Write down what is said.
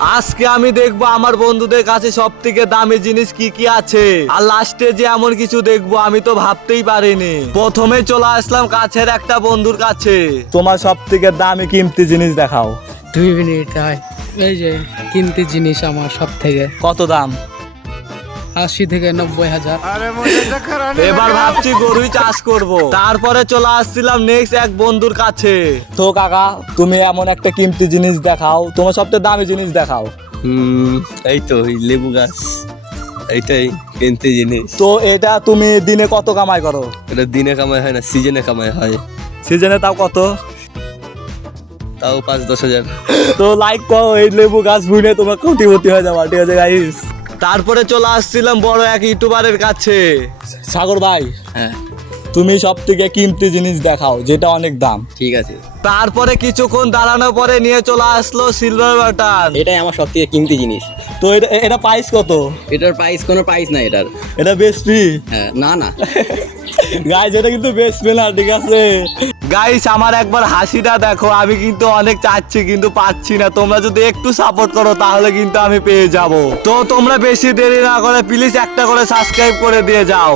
আজকে আমি দেখবো আমার বন্ধুদের কাছে সব থেকে দামি জিনিস কি কি আছে, আর লাস্টে যে এমন কিছু দেখবো আমি তো ভাবতেই পারিনি। প্রথমে চলে আসলাম কাছের একটা বন্ধুর কাছে। তোমার সব থেকে দামি কিমতি জিনিস দেখাও। 2 মিনিট হয়। এই যে কিনতে জিনিস আমার সব থেকে কত দাম? 80 থেকে 90,000। এবার ভাবছি গরুই চাষ করব। তারপরে চলে আসছিলাম নেক্সট এক বন্ধুর কাছে। তো কাকা, তুমি এমন একটা কিমতি জিনিস দেখাও, তোমার সবচেয়ে দামি জিনিস দেখাও। এই তো এই লেবু গাছ, এইটাই কিনতে জিনিস। তো এটা তুমি দিনে কত কামাই করো? এটা দিনে কামাই হয় না, সিজনে কামাই হয়। সিজনে তাও কত? তাও 5-10 হাজার। তো লাইক করো, এই লেবু গাছ বুনে তোমার কোটিপতি হয়ে যাবা, ঠিক আছে গাইস। তারপরে চলে আসছিলাম বড় এক ইউটিউবারের কাছে। সাগর ভাই, হ্যাঁ তুমি সব থেকে কিমতি জিনিস দেখাও যেটা অনেক দাম। ঠিক আছে, তারপরে কিছুক্ষণ দাঁড়ানোর পরে নিয়ে চলে আসলো সিলভার বাটন। এটাই আমার সব থেকে কিনতে জিনিস। তো এটা প্রাইস কত? এটার প্রাইস কোনো প্রাইস নাই এটার। এটা বেস্ট ফ্রি। হ্যাঁ না না গাইস, এটা কিন্তু বেস্ট ফ্রি না, ঠিক আছে গাইস। আমার একবার হাসিটা দেখো, আমি কিন্তু অনেক চাচ্ছি কিন্তু পাচ্ছি না। তোমরা যদি একটু সাপোর্ট করো তাহলে কিন্তু আমি পেয়ে যাব। তো তোমরা বেশি দেরি না করে প্লিজ একটা করে সাবস্ক্রাইব করে দিয়ে যাও।